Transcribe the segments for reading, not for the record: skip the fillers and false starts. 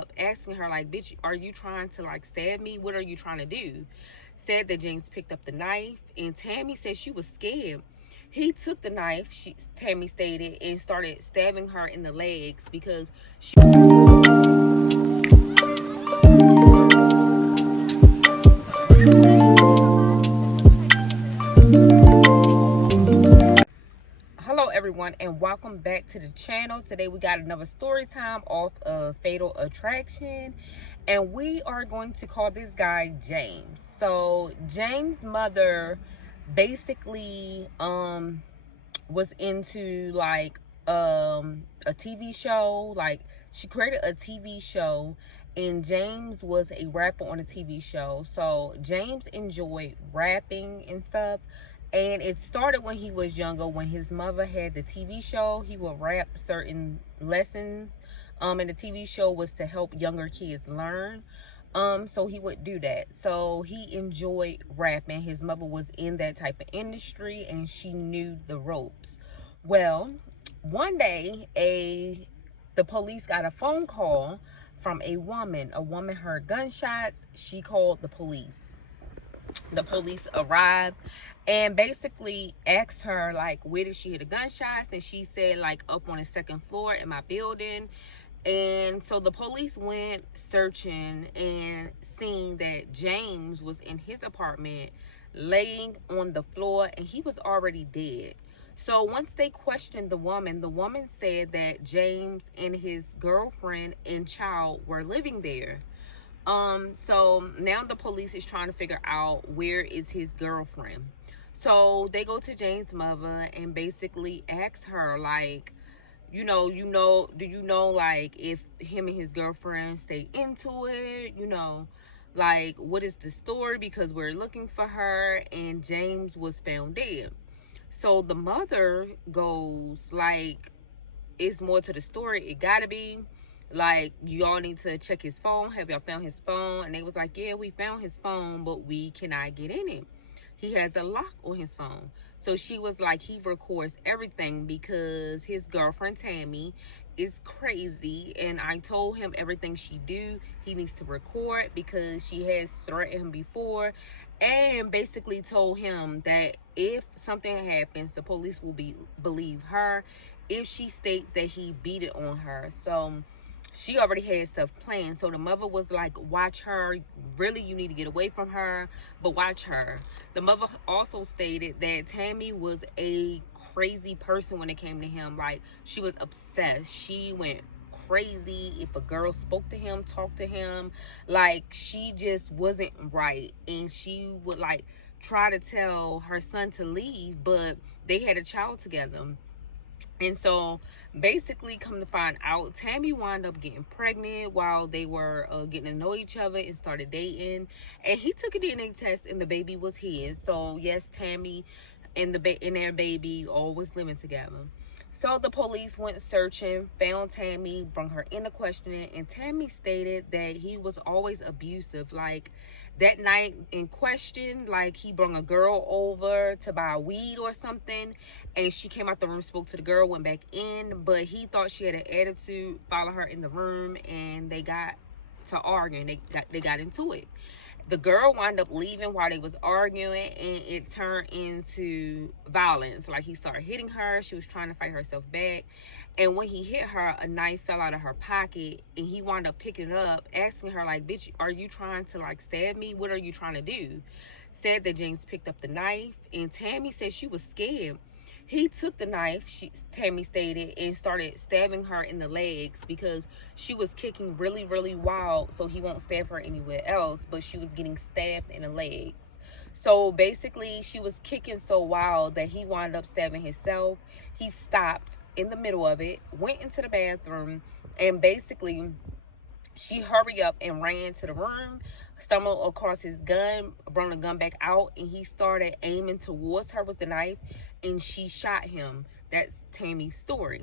up, asking her like, bitch, are you trying to like stab me? What are you trying to do? Said that James picked up the knife, and Tammy said she was scared. He took the knife, Tammy stated, and started stabbing her in the legs because she... Hello everyone, and welcome back to the channel. Today we got another story time off of Fatal Attraction, and we are going to call this guy James. So James' mother basically was into like a TV show. Like, she created a TV show, and James was a rapper on a TV show. So James enjoyed rapping and stuff, and it started when he was younger. When his mother had the TV show, he would rap certain lessons, and the TV show was to help younger kids learn. So he would do that. So he enjoyed rapping. His mother was in that type of industry, and she knew the ropes. Well, one day the police got a phone call from a woman. A woman heard gunshots. She called the police. The police arrived and basically asked her like, where did she hear the gunshots? And she said like, up on the second floor in my building. And so the police went searching and seen that James was in his apartment laying on the floor, and he was already dead. So once they questioned the woman said that James and his girlfriend and child were living there. So now the police is trying to figure out where is his girlfriend. So they go to James' mother and basically ask her like, do you know like if him and his girlfriend stay into it, like what is the story, because we're looking for her and James was found dead. So the mother goes like, it's more to the story, it gotta be like, y'all need to check his phone. Have y'all found his phone? And they was like, yeah, we found his phone, but we cannot get in it. He has a lock on his phone. So she was like, he records everything because his girlfriend Tammy is crazy, and I told him everything she do he needs to record because she has threatened him before, and basically told him that if something happens, the police will believe her if she states that he beat it on her. So she already had stuff planned. So the mother was like, watch her. Really, you need to get away from her, but watch her. The mother also stated that Tammy was a crazy person when it came to him. Like, she was obsessed. She went crazy if a girl spoke to him, talked to him. Like, she just wasn't right. And she would like try to tell her son to leave, but they had a child together. And so basically, come to find out, Tammy wound up getting pregnant while they were getting to know each other and started dating. And he took a DNA test and the baby was his. So yes, Tammy and their baby always living together. So the police went searching, found Tammy, brought her into questioning, and Tammy stated that he was always abusive. Like, that night in question, like, he brought a girl over to buy weed or something, and she came out the room, spoke to the girl, went back in, but he thought she had an attitude, followed her in the room, and they got to arguing. They got into it. The girl wound up leaving while they was arguing, and it turned into violence. Like, he started hitting her. She was trying to fight herself back, and when he hit her, a knife fell out of her pocket, and he wound up picking it up, asking her like, bitch, are you trying to like stab me? What are you trying to do? Said that James picked up the knife, and Tammy said she was scared. He took the knife, Tammy stated, and started stabbing her in the legs because she was kicking really, really wild, so he won't stab her anywhere else, but she was getting stabbed in the legs. So basically, she was kicking so wild that he wound up stabbing himself. He stopped in the middle of it, went into the bathroom, and basically, she hurried up and ran to the room, stumbled across his gun, brought the gun back out, and he started aiming towards her with the knife, and she shot him. That's Tammy's story.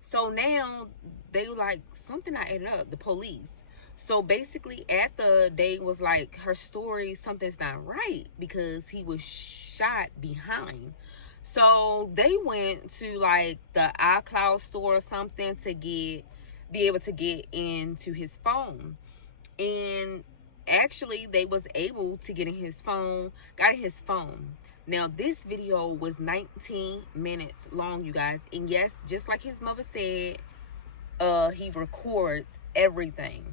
So now they were like, something not adding up, the police. So basically, after they was like, her story, something's not right because he was shot behind. So they went to like the iCloud store or something to get be able to get into his phone. And actually they was able to get in his phone, got in his phone. Now this video was 19 minutes long, you guys, and yes, just like his mother said, he records everything.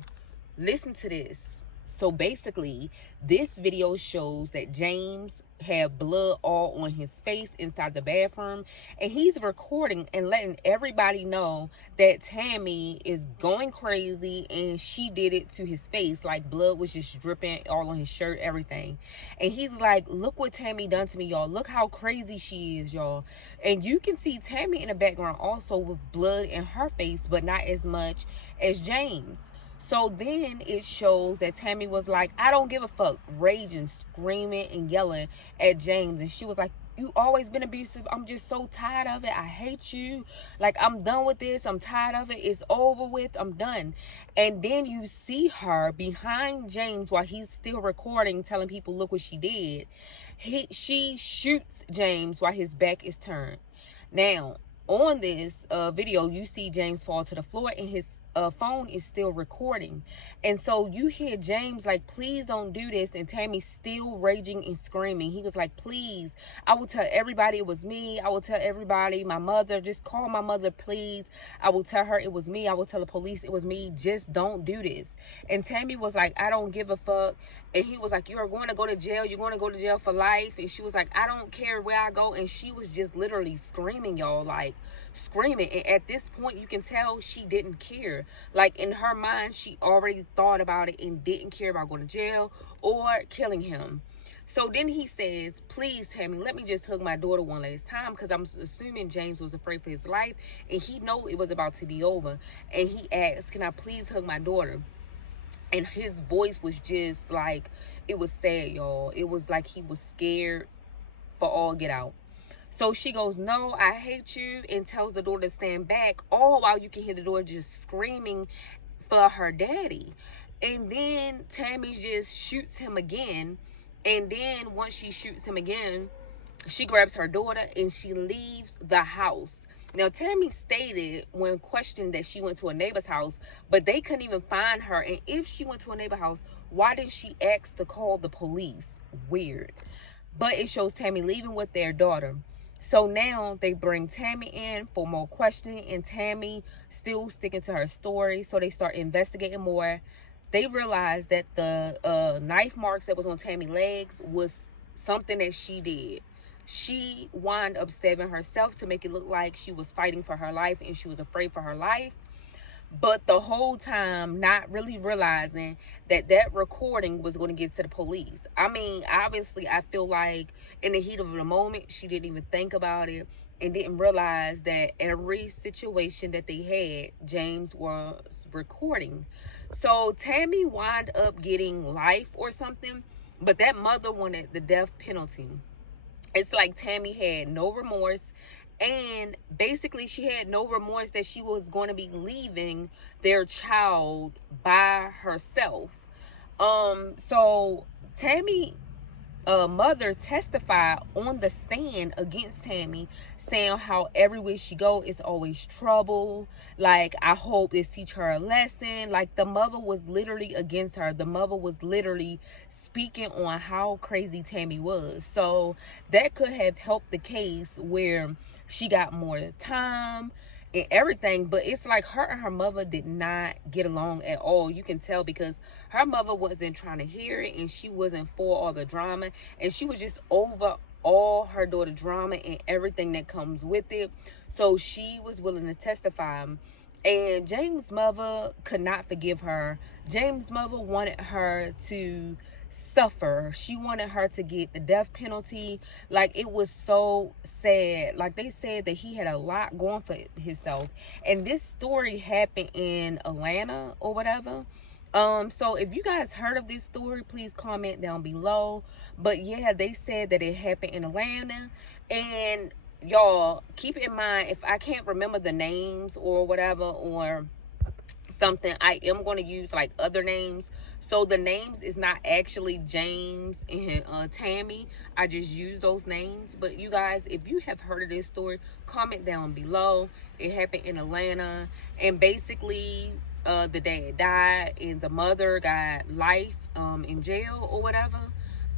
Listen to this. So basically, this video shows that James had blood all on his face inside the bathroom, and he's recording and letting everybody know that Tammy is going crazy and she did it to his face. Like, blood was just dripping all on his shirt, everything. And he's like, look what Tammy done to me, y'all. Look how crazy she is, y'all. And you can see Tammy in the background also with blood in her face, but not as much as James. So then it shows that Tammy was like, I don't give a fuck, raging, screaming, and yelling at James. And she was like, you always been abusive. I'm just so tired of it. I hate you. Like, I'm done with this. I'm tired of it. It's over with. I'm done. And then you see her behind James while he's still recording, telling people, look what she did. She shoots James while his back is turned. Now, on this video, you see James fall to the floor and his phone is still recording. And so you hear James like, please don't do this, and Tammy's still raging and screaming. He was like, please, I will tell everybody it was me. I will tell everybody, my mother, just call my mother, please. I will tell her it was me. I will tell the police it was me. Just don't do this. And Tammy was like, I don't give a fuck. And he was like, you are going to go to jail. You're going to go to jail for life. And she was like, I don't care where I go. And she was just literally screaming, y'all, like screaming. And at this point, you can tell she didn't care. Like, in her mind, she already thought about it and didn't care about going to jail or killing him. So then he says, please, Tammy, let me just hug my daughter one last time, because I'm assuming James was afraid for his life and he knew it was about to be over. And he asked, can I please hug my daughter? And his voice was just like, it was sad, y'all. It was like he was scared for all get out. So she goes, no, I hate you, and tells the daughter to stand back, all while you can hear the daughter just screaming for her daddy. And then Tammy just shoots him again. And then once she shoots him again, she grabs her daughter and she leaves the house. Now, Tammy stated when questioned that she went to a neighbor's house, but they couldn't even find her. And if she went to a neighbor's house, why didn't she ask to call the police? Weird. But it shows Tammy leaving with their daughter. So now they bring Tammy in for more questioning, and Tammy still sticking to her story. So they start investigating more. They realized that the knife marks that was on Tammy's legs was something that she did. She wound up stabbing herself to make it look like she was fighting for her life and she was afraid for her life. But the whole time not really realizing that that recording was going to get to the police. I mean, obviously, I feel like in the heat of the moment, she didn't even think about it and didn't realize that every situation that they had, James was recording. So Tammy wound up getting life or something, but that mother wanted the death penalty. It's like Tammy had no remorse, and basically she had no remorse that she was going to be leaving their child by herself. So Tammy mother testified on the stand against Tammy, saying how everywhere she go it's always trouble. Like, I hope this teach her a lesson. Like, the mother was literally against her. The mother was literally speaking on how crazy Tammy was. So that could have helped the case where she got more time and everything. But it's like her and her mother did not get along at all. You can tell because her mother wasn't trying to hear it, and she wasn't for all the drama, and she was just over all her daughter drama and everything that comes with it. So she was willing to testify. And James' mother could not forgive her. James' mother wanted her to suffer. She wanted her to get the death penalty. Like, it was so sad. Like, they said that he had a lot going for himself, and this story happened in Atlanta or whatever. So if you guys heard of this story, please comment down below. But yeah, they said that it happened in Atlanta. And y'all, keep in mind, if I can't remember the names or whatever, or something, I am going to use like other names. So the names is not actually James and Tammy. I just use those names. But you guys, if you have heard of this story, comment down below. It happened in Atlanta, and basically the dad died and the mother got life in jail or whatever.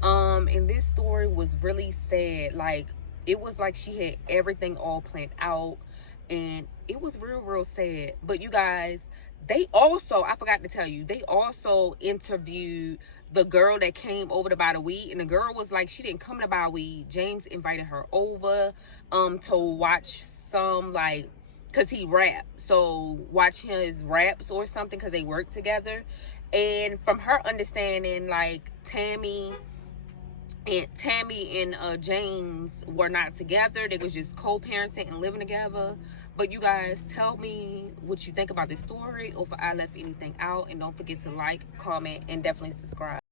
And this story was really sad. Like, it was like she had everything all planned out, and it was real sad. But you guys, they also, I forgot to tell you, they also interviewed the girl that came over to buy the weed, and the girl was like, she didn't come to buy weed. James invited her over to watch some, like, because he raps, so watch his raps or something, because they work together. And from her understanding, like, Tammy and James were not together. They was just co-parenting and living together. But you guys, tell me what you think about this story, or if I left anything out. And don't forget to like, comment, and definitely subscribe.